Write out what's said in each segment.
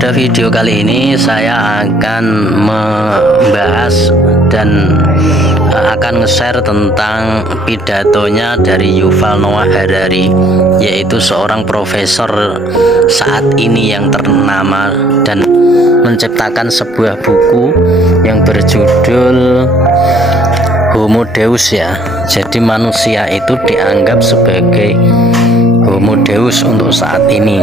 Pada video kali ini saya akan membahas dan akan nge-share tentang pidatonya dari Yuval Noah Harari, yaitu seorang profesor saat ini yang ternama dan menciptakan sebuah buku yang berjudul Homo Deus ya. Jadi manusia itu dianggap sebagai Homo Deus untuk saat ini.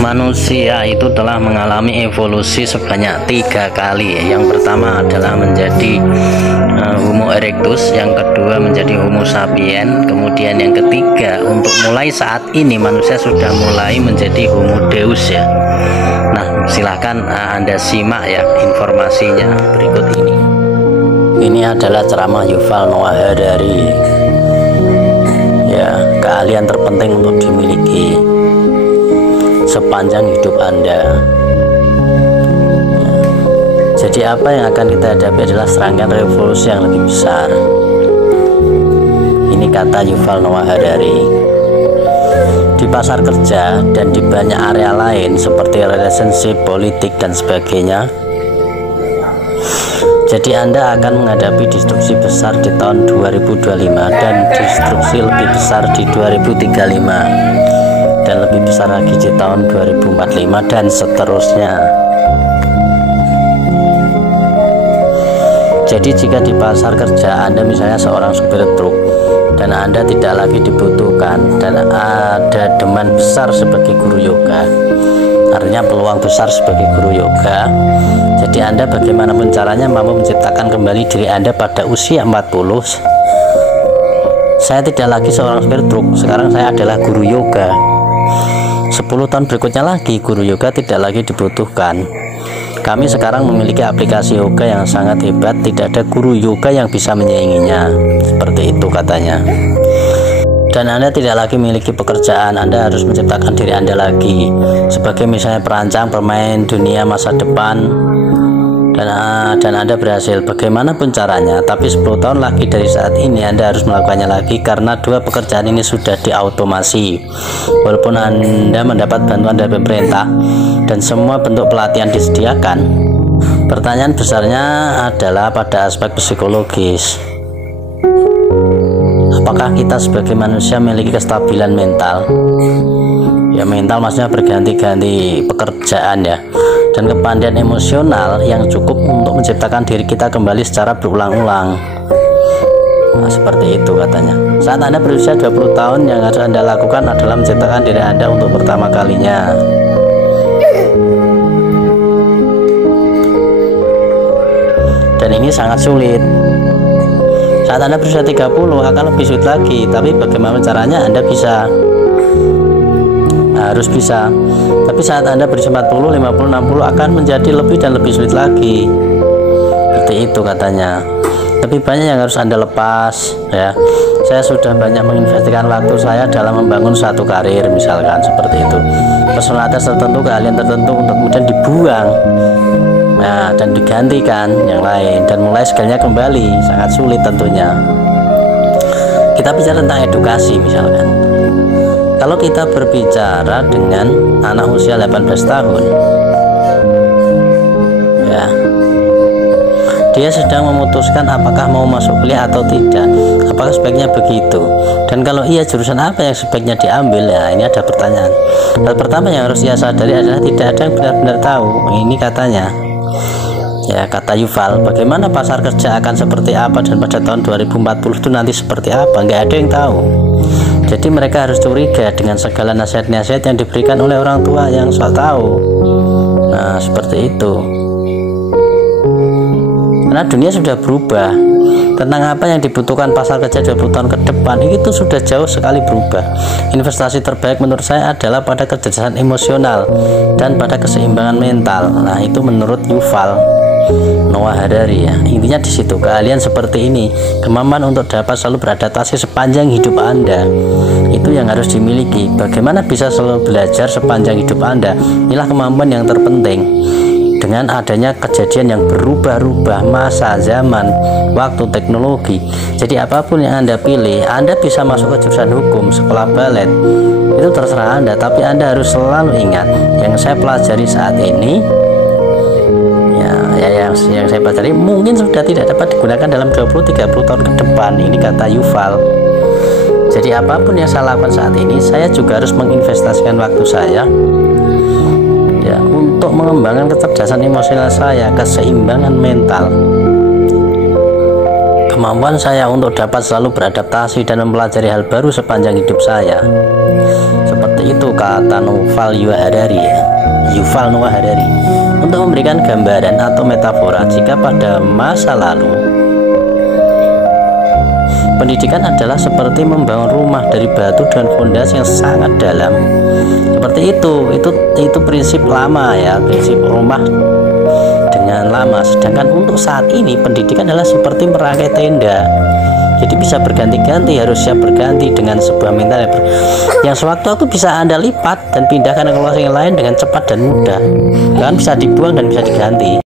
Manusia itu telah mengalami evolusi sebanyak 3 kali. Yang pertama adalah menjadi Homo erectus, yang kedua menjadi Homo sapien, kemudian yang ketiga untuk mulai saat ini manusia sudah mulai menjadi Homo Deus ya. Nah, silahkan Anda simak ya informasinya berikut ini. Ini adalah ceramah Yuval Noah Harari. Ya, keahlian terpenting untuk dimiliki sepanjang hidup Anda. Jadi apa yang akan kita hadapi adalah serangkaian revolusi yang lebih besar. Ini kata Yuval Noah Harari. Di pasar kerja dan di banyak area lain seperti relationship, politik dan sebagainya. Jadi Anda akan menghadapi disrupsi besar di tahun 2025 dan disrupsi lebih besar di 2035. Dan lebih besar lagi di tahun 2045 dan seterusnya. Jadi jika di pasar kerja Anda misalnya seorang supir truk dan Anda tidak lagi dibutuhkan dan ada demand besar sebagai guru yoga, artinya peluang besar sebagai guru yoga, jadi Anda bagaimanapun caranya mampu menciptakan kembali diri Anda pada usia 40. Saya tidak lagi seorang supir truk, sekarang saya adalah guru yoga. 10 tahun berikutnya lagi guru yoga tidak lagi dibutuhkan. Kami sekarang memiliki aplikasi yoga yang sangat hebat, tidak ada guru yoga yang bisa menyainginya. Seperti itu katanya. Dan Anda tidak lagi memiliki pekerjaan, Anda harus menciptakan diri Anda lagi sebagai misalnya perancang pemain dunia masa depan. Dan Anda berhasil bagaimanapun caranya, tapi 10 tahun lagi dari saat ini Anda harus melakukannya lagi karena 2 pekerjaan ini sudah diautomasi. Walaupun Anda mendapat bantuan dari pemerintah dan semua bentuk pelatihan disediakan, pertanyaan besarnya adalah pada aspek psikologis. Apakah kita sebagai manusia memiliki kestabilan mental? Ya, mental maksudnya berganti-ganti pekerjaan ya, dan kepandaian emosional yang cukup untuk menciptakan diri kita kembali secara berulang-ulang. Nah, seperti itu katanya. Saat Anda berusia 20 tahun, yang harus Anda lakukan adalah menciptakan diri Anda untuk pertama kalinya. Dan ini sangat sulit. Saat Anda berusia 30 akan lebih sulit lagi, tapi bagaimana caranya Anda bisa? Harus bisa. Tapi saat Anda berusia 40, 50, 60 akan menjadi lebih dan lebih sulit lagi. Seperti itu katanya. Lebih banyak yang harus Anda lepas ya. Saya sudah banyak menginvestasikan waktu saya dalam membangun satu karir misalkan seperti itu. Personalitas tertentu, keahlian tertentu untuk kemudian dibuang. Nah, dan digantikan yang lain dan mulai segalanya kembali sangat sulit tentunya. Kita bicara tentang edukasi misalkan. Kalau kita berbicara dengan anak usia 18 tahun ya, dia sedang memutuskan apakah mau masuk kuliah atau tidak, apakah sebaiknya begitu, dan kalau iya jurusan apa yang sebaiknya diambil ya. Ini ada pertanyaan. Hal pertama yang harus ia sadari adalah tidak ada yang benar-benar tahu. Ini katanya ya, kata Yuval, bagaimana pasar kerja akan seperti apa dan pada tahun 2040 itu nanti seperti apa, nggak ada yang tahu. Jadi mereka harus curiga dengan segala nasihat-nasihat yang diberikan oleh orang tua yang sok tahu. Nah, seperti itu. Karena dunia sudah berubah. Tentang apa yang dibutuhkan pasar kerja 20 tahun ke depan itu sudah jauh sekali berubah. Investasi terbaik menurut saya adalah pada kecerdasan emosional dan pada keseimbangan mental. Nah, itu menurut Yuval Noah Harari ya. Intinya di situ, keahlian seperti ini, kemampuan untuk dapat selalu beradaptasi sepanjang hidup Anda, itu yang harus dimiliki. Bagaimana bisa selalu belajar sepanjang hidup Anda? Inilah kemampuan yang terpenting. Dengan adanya kejadian yang berubah-ubah, masa, zaman, waktu, teknologi, jadi apapun yang Anda pilih, Anda bisa masuk ke jurusan hukum, sekolah balet, itu terserah Anda, tapi Anda harus selalu ingat yang saya pelajari saat ini, yang saya pelajari mungkin sudah tidak dapat digunakan dalam 20-30 tahun ke depan. Ini kata Yuval. Jadi apapun yang saya lakukan saat ini, saya juga harus menginvestasikan waktu saya ya untuk mengembangkan kecerdasan emosional saya, keseimbangan mental, kemampuan saya untuk dapat selalu beradaptasi dan mempelajari hal baru sepanjang hidup saya. Seperti itu kata Yuval Noah Harari, untuk memberikan gambaran atau metafora jika pada masa lalu pendidikan adalah seperti membangun rumah dari batu dengan fondasi yang sangat dalam. Seperti itu prinsip lama ya, prinsip rumah dengan lama. Sedangkan untuk saat ini pendidikan adalah seperti merangkai tenda. Jadi bisa berganti-ganti, harus siap berganti dengan sebuah mental yang sewaktu-waktu bisa Anda lipat dan pindahkan ke lokasi yang lain dengan cepat dan mudah. Bahkan bisa dibuang dan bisa diganti.